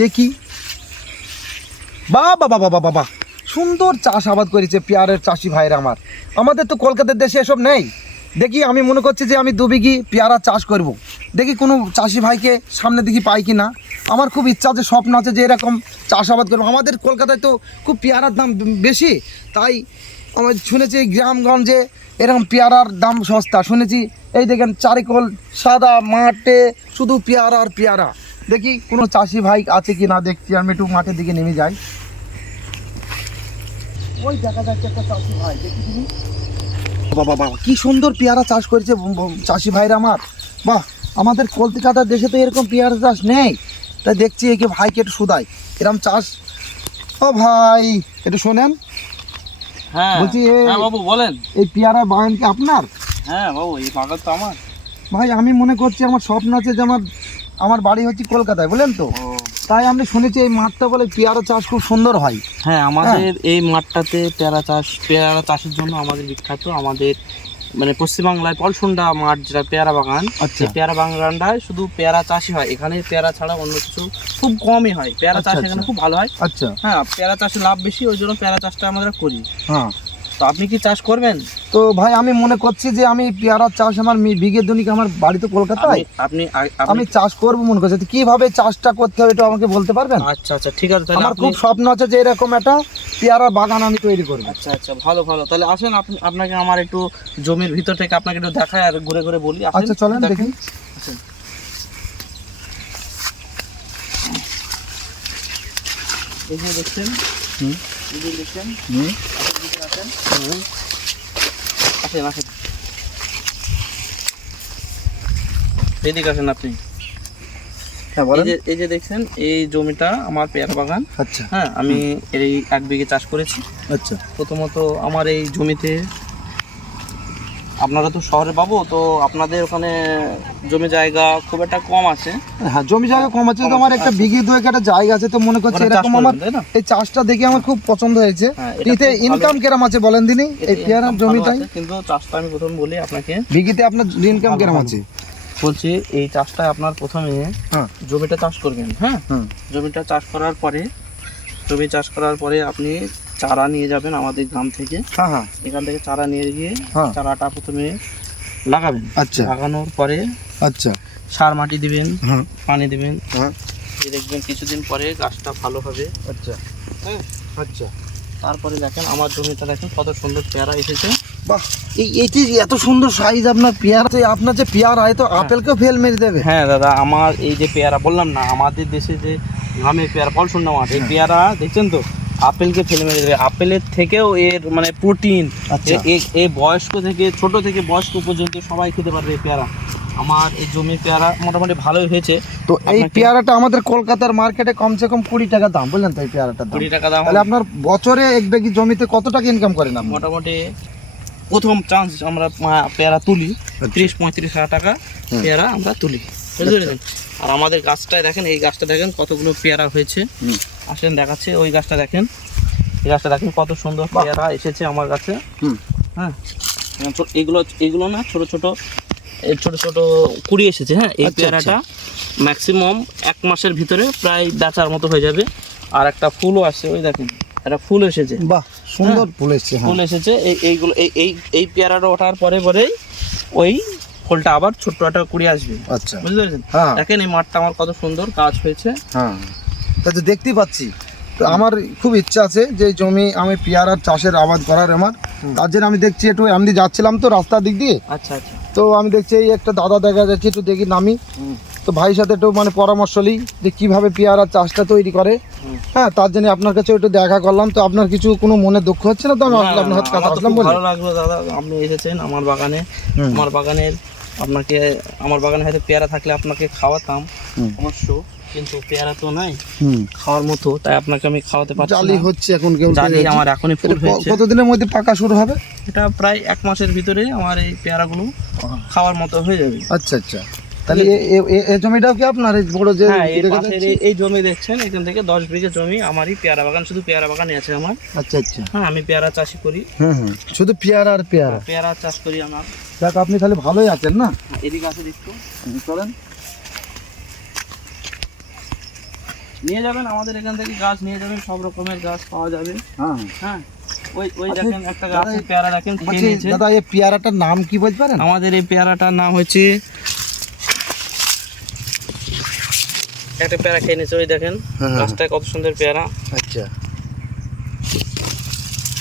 দেখি। বাবা বাবা বাবা বাবা সুন্দর চাষাবাদ করেছে পেয়ারের চাষি ভাইরা আমার। আমাদের তো কলকাতার দেশে এসব নেই। দেখি আমি মনে করছি যে আমি দুবিঘি পেয়ারা চাষ করব। দেখি কোনো চাষি ভাইকে সামনে দেখি পাই কি না আমার খুব ইচ্ছা আছে, স্বপ্ন আছে যে এরকম চাষাবাদ করব। আমাদের কলকাতায় তো খুব পেয়ারার দাম বেশি, তাই আমি শুনেছি গ্রামগঞ্জে এরকম পেয়ারার দাম সস্তা। শুনেছি এই দেখেন চারিকোল, সাদা মাঠে শুধু পেয়ারা আর পেয়ারা। দেখি কোনো চাষি ভাই আছে কি না দেখছি, আমি একটু মাঠের দিকে নেমে যাই। ওই দেখা যাচ্ছে একটা চাষি ভাই, দেখি তুমি। বাবা বাবা কি সুন্দর পেয়ারা চাষ করেছে চাষি ভাইরা আমার। বাহ আমাদের কলকাতার দেশে তো এরকম পেয়ারা চাষ নেই। তাই দেখছি একে ভাইকে একটু শুধাই এরকম চাষ? ও ভাই একটু শোনেন। হ্যাঁ বলছি হ্যাঁ বাবু বলেন। এই পেয়ারা বাগান কি আপনার? হ্যাঁ বাবু এই বাগান তো আমার। ভাই আমি মনে করছি আমার স্বপ্ন আছে যে আমার আমার বাড়ি হচ্ছে কলকাতায় বুঝলেন তো। তাই আমি শুনেছি এই মাঠটা বলে পেয়ারা চাষ খুব সুন্দর হয়। হ্যাঁ আমাদের এই মাঠটাতে পেয়ারা চাষ পেয়ারা চাষের জন্য আমাদের বিখ্যাত আমাদের মানে পশ্চিমবাংলায় পলসুন্ডা মাঠ যেটা পেয়ারা বাগান আচ্ছা। পেয়ারা বাগানটায় শুধু পেয়ারা চাষই হয়। এখানে পেয়ারা ছাড়া অন্য কিছু খুব কমই হয়। পেয়ারা আচ্ছা, চাষ আচ্ছা। এখানে খুব ভালো হয়। আচ্ছা। হ্যাঁ পেয়ারা চাষে লাভ বেশি ওই জন্য পেয়ারা চাষটা আমরা করি। হ্যাঁ। তো আপনি কি চাষ করবেন? তো ভাই আমি মনে করছি যে আমি পেয়ারা চাষ আমার বিঘে দুনিক আমার বাড়ি তো কলকাতায়। আপনি- আমি চাষ করব মনে করছি। কীভাবে চাষটা করতে হবে এটা আমাকে বলতে পারবেন? আচ্ছা আচ্ছা ঠিক আছে তাহলে আমার খুব স্বপ্ন আছে যে এরকম একটা পেয়ারা বাগান আমি তৈরি করব। আচ্ছা আচ্ছা ভালো ভালো। তাহলে আসেন আপনি আপনাকে আমার একটু জমির ভিতর থেকে আপনাকে একটু দেখায় আর ঘুরে ঘুরে বলি। আসেন, আচ্ছা চলেন দেখেন। দেখি। আসেন। এই যে দেখছেন? হুম। এই যে দেখছেন? হুম। আসেন, আসেন। আসেন। এদিকে আসেন আপনি। হ্যাঁ বলেন। যে এই যে দেখছেন এই জমিটা আমার পেয়ারা বাগান। আচ্ছা। হ্যাঁ আমি এই এক বিঘে চাষ করেছি। আচ্ছা। প্রথমত আমার এই জমিতে আপনারা তো শহরে পাবো তো আপনাদের ওখানে জমি জায়গা খুব একটা কম আছে। হ্যাঁ জমি জায়গা কম আছে তো আমার একটা বিঘে দুয়েক একটা জায়গা আছে তো মনে করছি এরকম আমার এই চাষটা দেখে আমার খুব পছন্দ হয়েছে। হ্যাঁ, এতে ইনকাম কিরম আছে বলেন দিনই এই পেয়ারার জমিটাই? কিন্তু চাষটা আমি প্রথম বলি আপনাকে। বিঘিতে আপনার ইনকাম কিরম আছে? বলছি এই চাষটা আপনার প্রথমে হ্যাঁ। জমিটা চাষ করবেন হ্যাঁ? জমিটা চাষ করার পরে জমি চাষ করার পরে আপনি চারা নিয়ে যাবেন আমাদের গ্রাম থেকে। হ্যাঁ হ্যাঁ। এখান থেকে চারা নিয়ে গিয়ে হ্যাঁ। চারাটা প্রথমে লাগাবেন? আচ্ছা। লাগানোর পরে আচ্ছা। সার মাটি দিবেন হ্যাঁ। পানি দিবেন। হ্যাঁ। দিয়ে দেখবেন কিছুদিন পরে গাছটা ভালো হবে। আচ্ছা। হ্যাঁ। আচ্ছা। তারপরে দেখেন আমার জমিটা দেখেন কত সুন্দর পেয়ারা এসেছে। বাহ! এই এটি এত সুন্দর সাইজ আপনার পেয়ারা তো আপনার যে পেয়ারা এ তো আপেলকেও ফেল মেরে দেবে। হ্যাঁ দাদা আমার এই যে পেয়ারা বললাম না আমাদের দেশে যে গ্রামের পেয়ারা পলসুন্ডা মাঠ এই পেয়ারা দেখছেন তো? আপেলকে ফেলে মেরে দেবে। আপেলের থেকেও এর মানে প্রোটিন আচ্ছা। এই বয়স্ক থেকে ছোট থেকে বয়স্ক পর্যন্ত সবাই খেতে পারবে এই পেয়ারা। আমার এই জমির পেয়ারা মোটামুটি ভালোই হয়েছে। তো এই পেয়ারাটা আমাদের কলকাতার মার্কেটে কমসে কম কুড়ি টাকা দাম বললেন তো এই পেয়ারাটা কুড়ি টাকা দাম। তাহলে আপনার বছরে এক বেগি জমিতে কত টাকা ইনকাম করেন আপনি? মোটামুটি প্রথম চান্স আমরা পেয়ারা তুলি। ত্রিশ পঁয়ত্রিশ হাজার টাকা পেয়ারা আমরা তুলি। বুঝতে পেরেছেন? আর আমাদের গাছটায় দেখেন এই গাছটা দেখেন কতগুলো পেয়ারা হয়েছে। আসেন দেখাচ্ছে ওই গাছটা দেখেন। এই গাছটা দেখেন কত সুন্দর পেয়ারা এসেছে আমার কাছে। হ্যাঁ। ছো- এগুলো এগুলো না ছোট ছোট এই ছোট ছোট কুড়ি এসেছে হ্যাঁ? এই আচ্ছা, পেয়ারাটা ম্যাক্সিমাম এক মাসের ভিতরে প্রায় বেচার মতো হয়ে যাবে। আর একটা ফুলও আসছে ওই দেখেন একটা ফুল এসেছে। বাহ সুন্দর ফুল এসছে হ্যাঁ। ফুল এসেছে এই এইগুলো এই এই এই পেয়ারাটা ওঠার পরে পরেই ওই ফুলটা আবার ছোট্ট একটা কুড়ি আসবে। আচ্ছা। বুঝতে পেরেছেন? হ্যাঁ। দেখেন এই মাঠটা আমার কত সুন্দর কাজ হয়েছে। হ্যাঁ। তা তো দেখতেই পাচ্ছি। তো আমার খুব ইচ্ছা আছে যে জমি আমি পেয়ারার চাষের আবাদ করার আমার। তার জন্য আমি দেখছি একটু আমি যাচ্ছিলাম তো রাস্তার দিক দিয়ে। আচ্ছা আচ্ছা। তো আমি দেখছি এই একটা দাদা দেখা যাচ্ছে একটু দেখি নামি। তো ভাইয়ের সাথে একটু মানে পরামর্শ নিই যে কীভাবে পেয়ারা চাষটা তৈরি করে। হ্যাঁ তার জন্য আপনার কাছে একটু দেখা করলাম। তো আপনার কিছু কোনো মনে দুঃখ হচ্ছে না? তো আমি আপনার কাছে আসলাম বলে। ভালো লাগল দাদা। আপনি এসেছেন আমার বাগানে। আমার বাগানের আপনাকে আমার বাগানে হয়তো পেয়ারা থাকলে আপনাকে খাওয়াতাম অবশ্য কিন্তু পেয়ারা তো নাই খাওয়ার মতো তাই আপনাকে আমি খাওয়াতে পারছি জালি হচ্ছে এখন কেউ জালি আমার এখনই ফুল হয়েছে। কতদিনের মধ্যে পাকা শুরু হবে? এটা প্রায় এক মাসের ভিতরে আমার এই পেয়ারাগুলো খাওয়ার মতো হয়ে যাবে। আচ্ছা আচ্ছা। তাহলে এই জমিটাও কি আপনার? এই বড় যে হ্যাঁ এই জমি দেখছেন এখান থেকে দশ বিঘে জমি আমারই পেয়ারা বাগান শুধু পেয়ারা বাগানই আছে আমার। আচ্ছা আচ্ছা। হ্যাঁ আমি পেয়ারা চাষি করি। হুম হুম। শুধু পেয়ারা আর পেয়ারা? পেয়ারা চাষ করি আমার। যাক আপনি তাহলে ভালোই আছেন না? হ্যাঁ, এদিকে চলেন। নিয়ে যাবেন আমাদের এখান থেকে গাছ নিয়ে যাবেন সব রকমের গাছ পাওয়া যাবে। হ্যাঁ। হ্যাঁ ওই ওই আচ্ছা, দেখেন একটা গাছের পেয়ারা দেখেন দাদা এই পেয়ারাটার নাম কি বলতে পারেন? আমাদের এই পেয়ারাটার নাম হচ্ছে একটা পেয়ারা খেয়ে নিয়েছে ওই দেখেন। হ্যাঁ, হ্যাঁ। গাছটা কত সুন্দর পেয়ারা। আচ্ছা।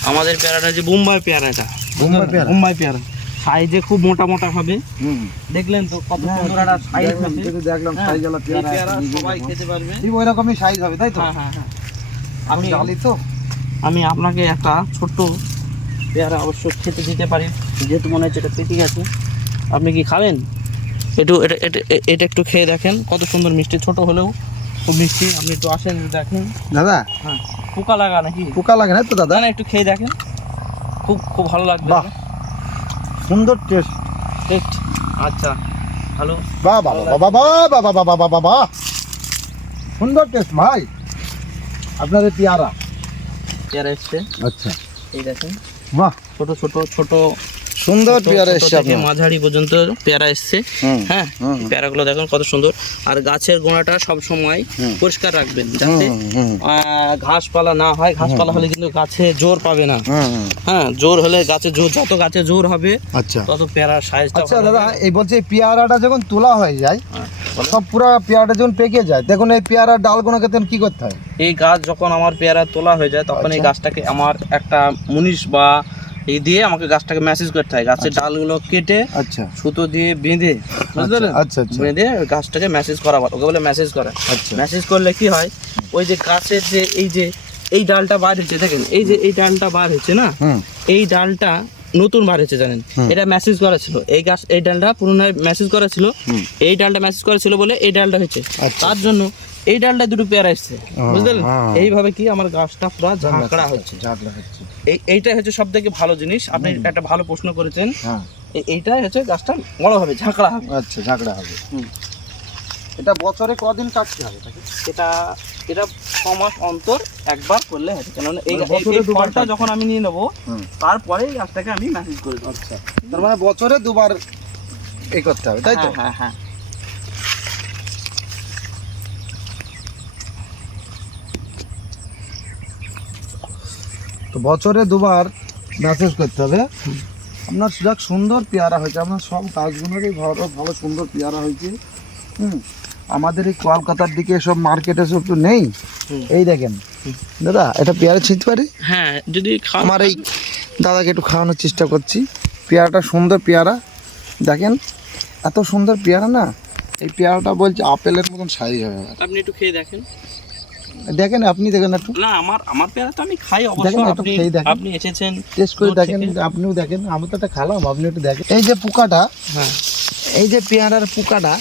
আমাদের পেয়ারাটা যে বোম্বাই পেয়ারা এটা। বোম্বাই পেয়ারা? বোম্বাই পেয়ারা। সাইজে খুব মোটা মোটা হবে। দেখলেন তো কত সুন্দর একটা সাইজ হবে। দেখলাম হ্যাঁ, সাইজ এই পেয়ারা। সবাই খেতে পারবে। ঠিক ওই রকমই সাইজ হবে তাই তো? হ্যাঁ হ্যাঁ হ্যাঁ। আমি জানি তো। আমি আপনাকে একটা ছোট্ট পেয়ারা অবশ্য খেতে দিতে পারি। যেহেতু মনে হচ্ছে এটা পেটি আছে আপনি কি খাবেন? একটু এটা এটা এটা একটু খেয়ে দেখেন কত সুন্দর মিষ্টি ছোট হলেও খুব মিষ্টি আপনি একটু আসেন দেখেন দাদা হ্যাঁ পোকা লাগা নাকি পোকা লাগে না তো দাদা না একটু খেয়ে দেখেন খুব খুব ভালো লাগবে বাহ। সুন্দর টেস্ট টেস্ট আচ্ছা ভালো বাহ বাবা বাবা বাবা বাবা বাবা বাবা সুন্দর টেস্ট ভাই আপনার এই পেয়ারা পেয়ারা এসছে আচ্ছা এই দেখেন বাহ ছোট ছোট ছোট সুন্দর পেয়ারা এসছে থেকে মাঝারি পর্যন্ত পেয়ারা এসছে। হ্যাঁ পেয়ারাগুলো দেখুন কত সুন্দর। আর গাছের গোড়াটা সব সময় পরিষ্কার রাখবেন যাতে ঘাসপালা না হয়। ঘাসপালা হলে কিন্তু গাছে জোর পাবে না। হ্যাঁ জোর হলে গাছে জোর যত গাছে জোর হবে আচ্ছা। তত পেয়ারার সাইজটা আচ্ছা দাদা এই বলছে পেয়ারাটা যখন তোলা হয়ে যায় হ্যাঁ, সব পুরো পেয়ারাটা যখন পেকে যায় দেখুন এই পেয়ারার ডালগুলোকে তখন কি করতে হয়? এই গাছ যখন আমার পেয়ারা তোলা হয়ে যায় তখন এই আচ্ছা। গাছটাকে আমার একটা মুনিশ বা এই দিয়ে আমাকে গাছটাকে মেসেজ করতে হয়। গাছের ডালগুলো কেটে আচ্ছা। সুতো দিয়ে বেঁধে বুঝতে আচ্ছা আচ্ছা বেঁধে গাছটাকে মেসেজ করা ওকে বলে মেসেজ করা আচ্ছা। মেসেজ করলে কি হয়? ওই যে গাছের যে এই যে এই ডালটা বার হচ্ছে দেখেন এই যে এই ডালটা বার হচ্ছে না? এই ডালটা নতুন বার হচ্ছে জানেন? এটা মেসেজ করা ছিল। এই গাছ এই ডালটা পুরোনো মেসেজ করা ছিল। এই ডালটা মেসেজ করা ছিল বলে এই ডালটা হচ্ছে আচ্ছা। তার জন্য এই ডালটা দুটো পেয়ারা এসছে বুঝলেন? হ্যাঁ। এইভাবে কি আমার গাছটা পুরো ঝাঁকড়া হচ্ছে ঝাঁকড়া হচ্ছে। এই এইটাই হচ্ছে সব থেকে ভালো জিনিস। আপনি একটা ভালো প্রশ্ন করেছেন। হ্যাঁ। এইটাই হচ্ছে গাছটা বড় হবে ঝাঁকড়া হবে। আচ্ছা ঝাঁকড়া হবে। এটা বছরে কদিন কাটতে হবে তাকে? এটা এটা ছ মাস অন্তর একবার করলে হবে কেননা এই মানে ফলটা যখন আমি নিয়ে নেব হুম। তারপরে গাছটাকে আমি মেসেজ করে দেবো আচ্ছা। তার মানে বছরে দুবার এই করতে হবে তাই তো? হ্যাঁ হ্যাঁ। তো বছরে দুবার মেসেজ করতে হবে। আপনার যাক সুন্দর পেয়ারা হয়েছে। আপনার সব গাছগুলোরই ভালো ভালো সুন্দর পেয়ারা হয়েছে। হুম? আমাদের এই কলকাতার দিকে সব মার্কেটে সব তো নেই। এই দেখেন। দাদা এটা পেয়ারা ছিঁচতে পারি? হ্যাঁ যদি আমার এই দাদাকে একটু খাওয়ানোর চেষ্টা করছি। পেয়ারাটা সুন্দর পেয়ারা। দেখেন এত সুন্দর পেয়ারা না? এই পেয়ারাটা বলছে আপেলের মতন সাইজ হবে। আপনি একটু খেয়ে দেখেন। দেখেন আপনি দেখেন একটু। না আমার আমার পেয়ারা তো আমি খাই অবশ্য। দেখেন, একটু আপনি এসেছেন টেস্ট করে দেখেন আপনিও দেখেন আমি তো একটা খালাম আপনি একটু দেখেন। এই যে পোকাটা হ্যাঁ। এই যে পেয়ারার পোকাটা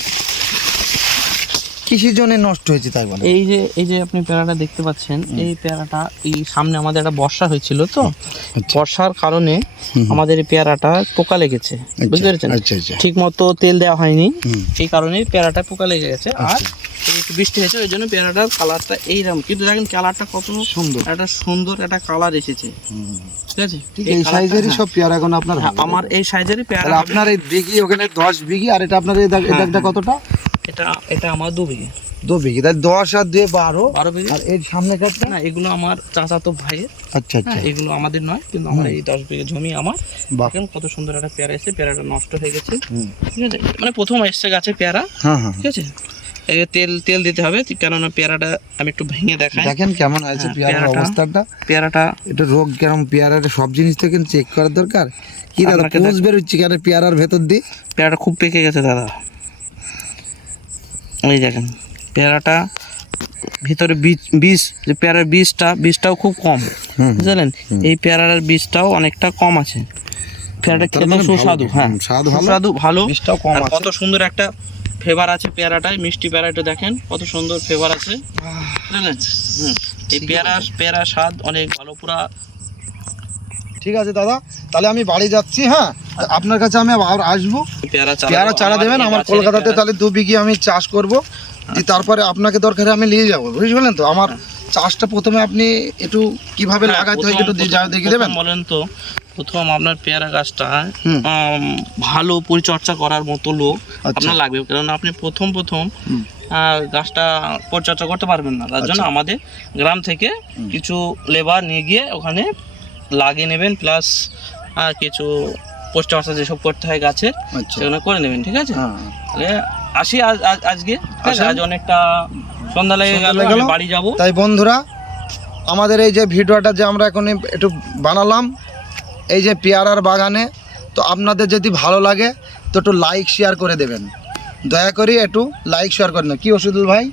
কিসের জন্য নষ্ট হয়েছে তাই বলে এই যে এই যে আপনি পেয়ারাটা দেখতে পাচ্ছেন এই পেয়ারাটা এই সামনে আমাদের একটা বর্ষা হয়েছিল তো। বর্ষার কারণে আমাদের এই পেয়ারাটা পোকা লেগেছে বুঝতে পেরেছেন? আচ্ছা আচ্ছা। ঠিক মতো তেল দেওয়া হয়নি। এই কারণে পেয়ারাটা পোকা লেগে গেছে। আর আচ্ছা। একটু বৃষ্টি হয়েছে ওই জন্য পেয়ারাটার কালারটা এইরকম। কিন্তু দেখেন কালারটা কত সুন্দর। একটা সুন্দর একটা কালার এসেছে। ঠিক আছে? এই এই সাইজেরই হ্যাঁ, সব পেয়ারা এখন আপনার হ্যাঁ, আমার এই সাইজেরই পেয়ারা আপনার এই বিঘি ওখানে দশ বিঘি আর এটা আপনার হ্যাঁ, কতটা? এটা এটা আমার দু বিঘে। দু বিঘি তাহলে দশ আর দুয়ে বারো। বারো বিঘে। আর এর সামনে কাটটা? না এগুলো আমার চাচাতো ভাইয়ের। আচ্ছা আচ্ছা। এগুলো আমাদের নয় কিন্তু আমার এই দশ বিঘে জমি আমার। দেখেন কত সুন্দর একটা পেয়ারা এসেছে পেয়ারাটা নষ্ট হয়ে গেছে। ঠিক আছে? মানে প্রথম এসছে গাছে পেয়ারা। হ্যাঁ হ্যাঁ। ঠিক আছে? তেল তেল দিতে হবে কেননা পেয়ারাটা আমি একটু ভেঙে দেখাই। দেখেন কেমন আছে হ্যাঁ, পেয়ারার অবস্থাটা। পেয়ারাটা। এটা রোগ কেমন পেয়ারার সব জিনিস কিন্তু চেক করার দরকার। কি দাদা বেরোচ্ছে কেন পেয়ারার ভেতর দিয়ে? পেয়ারাটা খুব পেকে গেছে দাদা। এই দেখেন পেয়ারাটা ভিতরে বীজ বীজ যে পেয়ারার বীজটা বীজটাও খুব কম। বুঝলেন? এই পেয়ারার বীজটাও অনেকটা কম আছে। পেয়ারাটা খেতে মানে। সুস্বাদু হ্যাঁ। হুম, ভালো। সুস্বাদু ভালো। বীজটাও কম আছে। কত সুন্দর একটা ফ্লেভার আছে পেয়ারাটায় মিষ্টি পেয়ারাটা দেখেন কত সুন্দর ফেভার আছে। বুঝলেন? হুম এই পেয়ারা পেয়ারা স্বাদ অনেক ভালো পুরা ঠিক আছে দাদা তাহলে আমি বাড়ি যাচ্ছি হ্যাঁ? আপনার কাছে আমি আবার আসব। পেয়ারা চারা দেবেন আমার কলকাতাতে তাহলে দু বিঘি আমি চাষ করব দিয়ে তারপরে আপনাকে দরকারে আমি নিয়ে যাব বুঝলেন তো? আমার চাষটা প্রথমে আপনি একটু কীভাবে হ্যাঁ, লাগাতে হয় একটু দিয়ে দেখিয়ে দেবেন? বলেন তো প্রথম আপনার পেয়ারা গাছটা ভালো পরিচর্যা করার মতো লোক আচ্ছা। আপনার লাগবে। কারণ আপনি প্রথম প্রথম। গাছটা পরিচর্যা করতে পারবেন না। তার জন্য আচ্ছা। আমাদের গ্রাম থেকে কিছু লেবার নিয়ে গিয়ে ওখানে লাগিয়ে নেবেন প্লাস কিছু পরিচর্যা যেসব করতে হয় গাছের আচ্ছা। সেগুলো করে নেবেন ঠিক আছে? হ্যাঁ। তাহলে আসি আজ আজ- আজকে আজ অনেকটা সন্ধ্যা লেগে গেল। বাড়ি যাব। তাই বন্ধুরা আমাদের এই যে ভিডিওটা যে আমরা এখন একটু বানালাম এই যে পেয়ারার বাগানে, তো আপনাদের যদি ভালো লাগে, তো একটু লাইক শেয়ার করে দেবেন। দয়া করে একটু লাইক শেয়ার করে নেবেন কি ওষুধুল ভাই?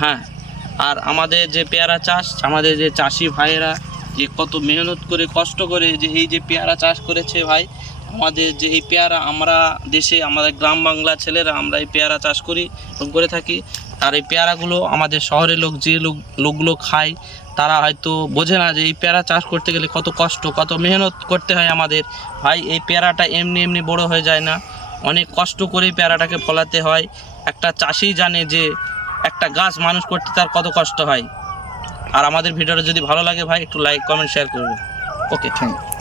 হ্যাঁ আর আমাদের যে পেয়ারা চাষ, আমাদের যে চাষি ভাইয়েরা যে কত মেহনত করে, কষ্ট করে যে এই যে পেয়ারা চাষ করেছে ভাই, আমাদের যে এই পেয়ারা আমরা দেশে, আমাদের গ্রাম বাংলা ছেলেরা আমরা এই পেয়ারা চাষ করি করে থাকি। আর এই পেয়ারাগুলো আমাদের শহরের লোক, যে লোক, লোকগুলো খায়, তারা হয়তো বোঝে না যে এই পেয়ারা চাষ করতে গেলে কত কষ্ট, কত মেহনত করতে হয় আমাদের। ভাই, এই পেয়ারাটা এমনি এমনি বড় হয়ে যায় না। অনেক কষ্ট করে পেয়ারাটাকে ফলাতে হয়। একটা চাষি জানে যে একটা গাছ মানুষ করতে তার কত কষ্ট হয়। আর আমাদের ভিডিওটা যদি ভালো লাগে ভাই, একটু লাইক কমেন্ট শেয়ার করবেন। Okay thank